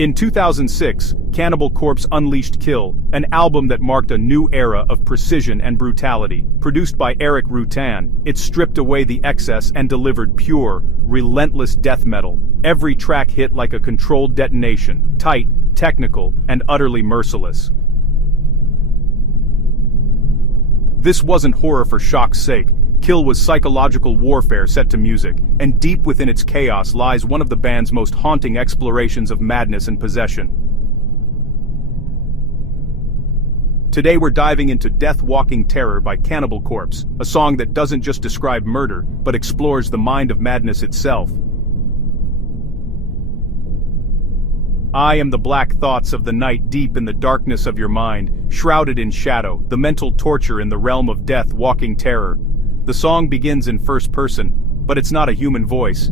In 2006, Cannibal Corpse unleashed Kill, an album that marked a new era of precision and brutality. Produced by Eric Rutan, it stripped away the excess and delivered pure, relentless death metal. Every track hit like a controlled detonation, tight, technical, and utterly merciless. This wasn't horror for shock's sake. Kill was psychological warfare set to music, and deep within its chaos lies one of the band's most haunting explorations of madness and possession. Today we're diving into Death-Walking Terror by Cannibal Corpse, a song that doesn't just describe murder, but explores the mind of madness itself. I am the black thoughts of the night deep in the darkness of your mind, shrouded in shadow, the mental torture in the realm of death-walking terror. The song begins in first person, but it's not a human voice.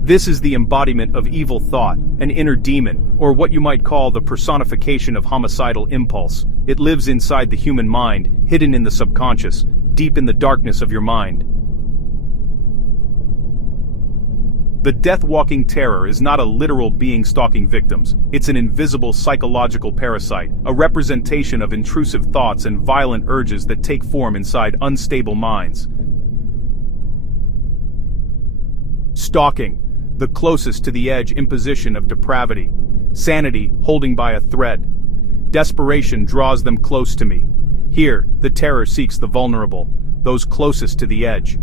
This is the embodiment of evil thought, an inner demon, or what you might call the personification of homicidal impulse. It lives inside the human mind, hidden in the subconscious, deep in the darkness of your mind. The death-walking terror is not a literal being stalking victims, it's an invisible psychological parasite, a representation of intrusive thoughts and violent urges that take form inside unstable minds. Stalking, the closest to the edge imposition of depravity. Sanity holding by a thread. Desperation draws them close to me. Here, the terror seeks the vulnerable, those closest to the edge.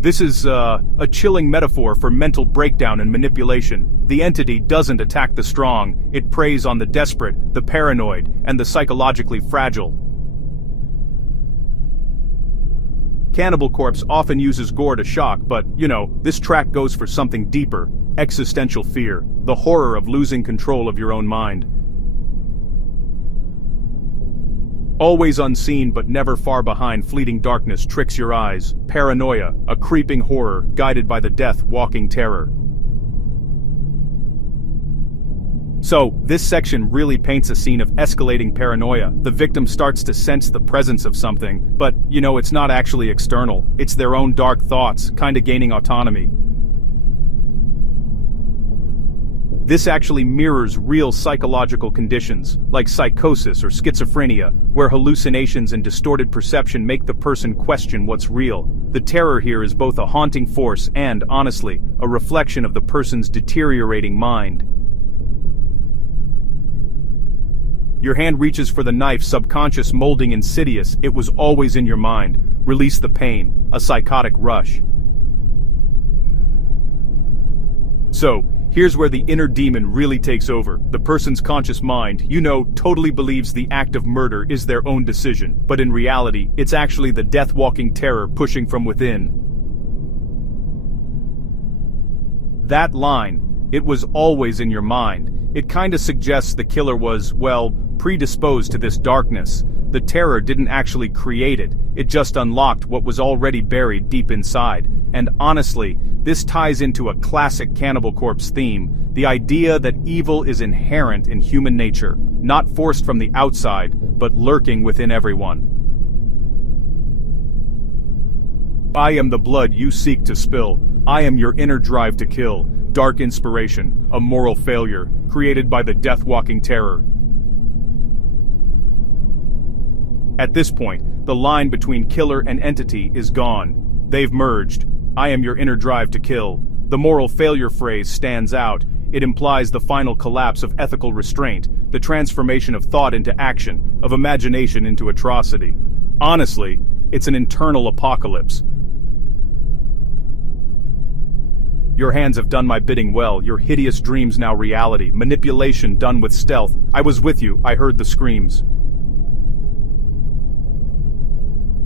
This is a chilling metaphor for mental breakdown and manipulation. The entity doesn't attack the strong, it preys on the desperate, the paranoid, and the psychologically fragile. Cannibal Corpse often uses gore to shock, but, this track goes for something deeper: existential fear, the horror of losing control of your own mind. Always unseen but never far behind, fleeting darkness tricks your eyes. Paranoia, a creeping horror guided by the death-walking terror. So, this section really paints a scene of escalating paranoia. The victim starts to sense the presence of something, but, it's not actually external. It's their own dark thoughts, kinda gaining autonomy. This actually mirrors real psychological conditions, like psychosis or schizophrenia, where hallucinations and distorted perception make the person question what's real. The terror here is both a haunting force and, honestly, a reflection of the person's deteriorating mind. Your hand reaches for the knife, subconscious molding insidious. It was always in your mind. Release the pain, a psychotic rush. So, here's where the inner demon really takes over. The person's conscious mind, totally believes the act of murder is their own decision, but in reality, it's actually the death-walking terror pushing from within. That line, "It was always in your mind," it kinda suggests the killer was, predisposed to this darkness. The terror didn't actually create it, it just unlocked what was already buried deep inside. And honestly, this ties into a classic Cannibal Corpse theme, the idea that evil is inherent in human nature, not forced from the outside, but lurking within everyone. I am the blood you seek to spill. I am your inner drive to kill. Dark inspiration, a moral failure, created by the death-walking terror. At this point, the line between killer and entity is gone. They've merged. I am your inner drive to kill. The moral failure phrase stands out. It implies the final collapse of ethical restraint, the transformation of thought into action, of imagination into atrocity. Honestly, it's an internal apocalypse. Your hands have done my bidding well, your hideous dreams now reality, manipulation done with stealth. I was with you, I heard the screams.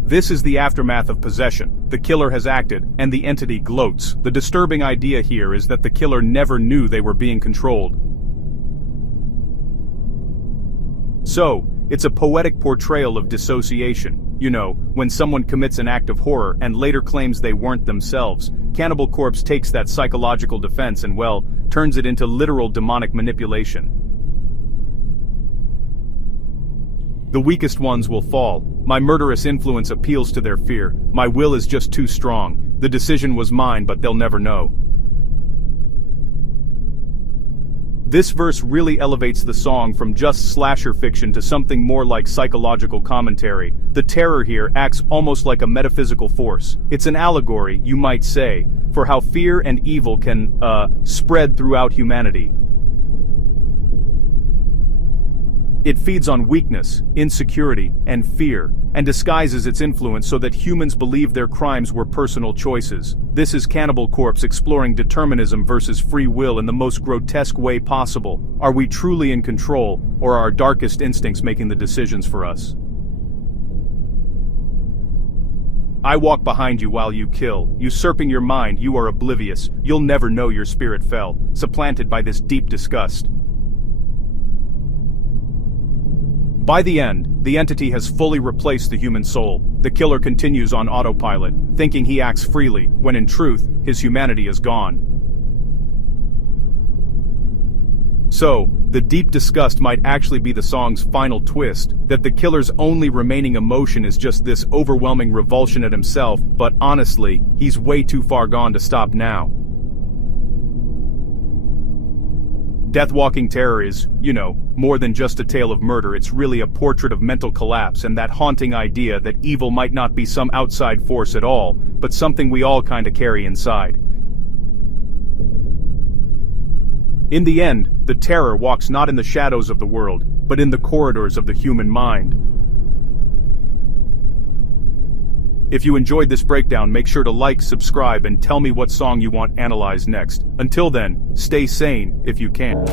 This is the aftermath of possession. The killer has acted, and the entity gloats. The disturbing idea here is that the killer never knew they were being controlled. So, it's a poetic portrayal of dissociation. When someone commits an act of horror and later claims they weren't themselves. Cannibal Corpse takes that psychological defense and, turns it into literal demonic manipulation. The weakest ones will fall. My murderous influence appeals to their fear. My will is just too strong. The decision was mine, but they'll never know. This verse really elevates the song from just slasher fiction to something more like psychological commentary. The terror here acts almost like a metaphysical force. It's an allegory, you might say, for how fear and evil can, spread throughout humanity. It feeds on weakness, insecurity, and fear, and disguises its influence so that humans believe their crimes were personal choices. This is Cannibal Corpse exploring determinism versus free will in the most grotesque way possible. Are we truly in control, or are our darkest instincts making the decisions for us? I walk behind you while you kill, usurping your mind. You are oblivious. You'll never know your spirit fell, supplanted by this deep disgust. By the end, the entity has fully replaced the human soul. The killer continues on autopilot, thinking he acts freely, when in truth, his humanity is gone. So, the deep disgust might actually be the song's final twist, that the killer's only remaining emotion is just this overwhelming revulsion at himself, but honestly, he's way too far gone to stop now. Death-walking terror is, more than just a tale of murder. It's really a portrait of mental collapse and that haunting idea that evil might not be some outside force at all, but something we all kinda carry inside. In the end, the terror walks not in the shadows of the world, but in the corridors of the human mind. If you enjoyed this breakdown, make sure to like, subscribe, and tell me what song you want analyzed next. Until then, stay sane if you can.